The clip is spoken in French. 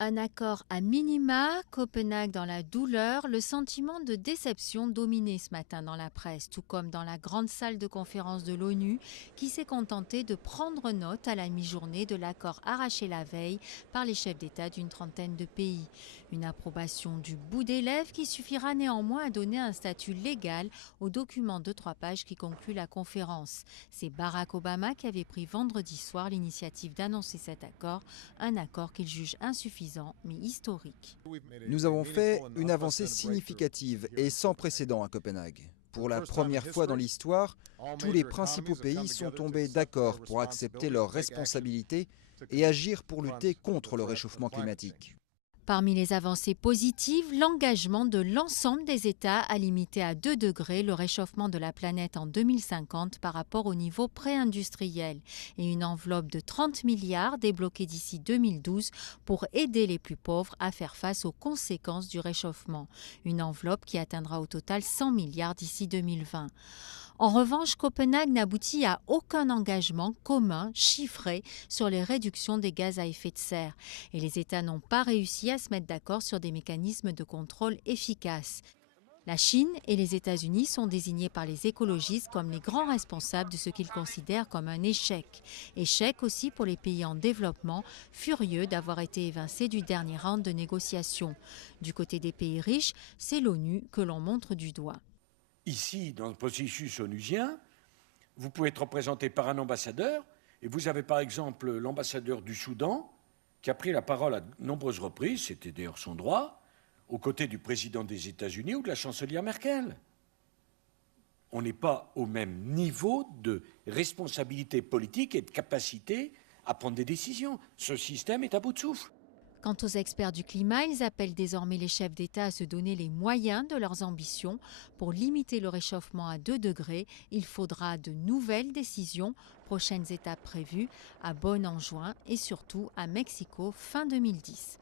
Un accord à minima, Copenhague dans la douleur, le sentiment de déception dominait ce matin dans la presse, tout comme dans la grande salle de conférence de l'ONU qui s'est contentée de prendre note à la mi-journée de l'accord arraché la veille par les chefs d'État d'une trentaine de pays. Une approbation du bout des lèvres qui suffira néanmoins à donner un statut légal au document de 3 pages qui conclut la conférence. C'est Barack Obama qui avait pris vendredi soir l'initiative d'annoncer cet accord, un accord qu'il juge insuffisant mais historique. Nous avons fait une avancée significative et sans précédent à Copenhague. Pour la première fois dans l'histoire, tous les principaux pays sont tombés d'accord pour accepter leurs responsabilités et agir pour lutter contre le réchauffement climatique. Parmi les avancées positives, l'engagement de l'ensemble des États à limiter à 2 degrés le réchauffement de la planète en 2050 par rapport au niveau pré-industriel et une enveloppe de 30 milliards débloquée d'ici 2012 pour aider les plus pauvres à faire face aux conséquences du réchauffement. Une enveloppe qui atteindra au total 100 milliards d'ici 2020. En revanche, Copenhague n'aboutit à aucun engagement commun chiffré sur les réductions des gaz à effet de serre et les États n'ont pas réussi à se mettre d'accord sur des mécanismes de contrôle efficaces. La Chine et les États-Unis sont désignés par les écologistes comme les grands responsables de ce qu'ils considèrent comme un échec. Échec aussi pour les pays en développement, furieux d'avoir été évincés du dernier round de négociations. Du côté des pays riches, c'est l'ONU que l'on montre du doigt. Ici, dans le processus onusien, vous pouvez être représenté par un ambassadeur, et vous avez par exemple l'ambassadeur du Soudan, qui a pris la parole à de nombreuses reprises, c'était d'ailleurs son droit, aux côtés du président des États-Unis ou de la chancelière Merkel. On n'est pas au même niveau de responsabilité politique et de capacité à prendre des décisions. Ce système est à bout de souffle. Quant aux experts du climat, ils appellent désormais les chefs d'État à se donner les moyens de leurs ambitions. Pour limiter le réchauffement à 2 degrés, il faudra de nouvelles décisions. Prochaines étapes prévues à Bonn en juin et surtout à Mexico fin 2010.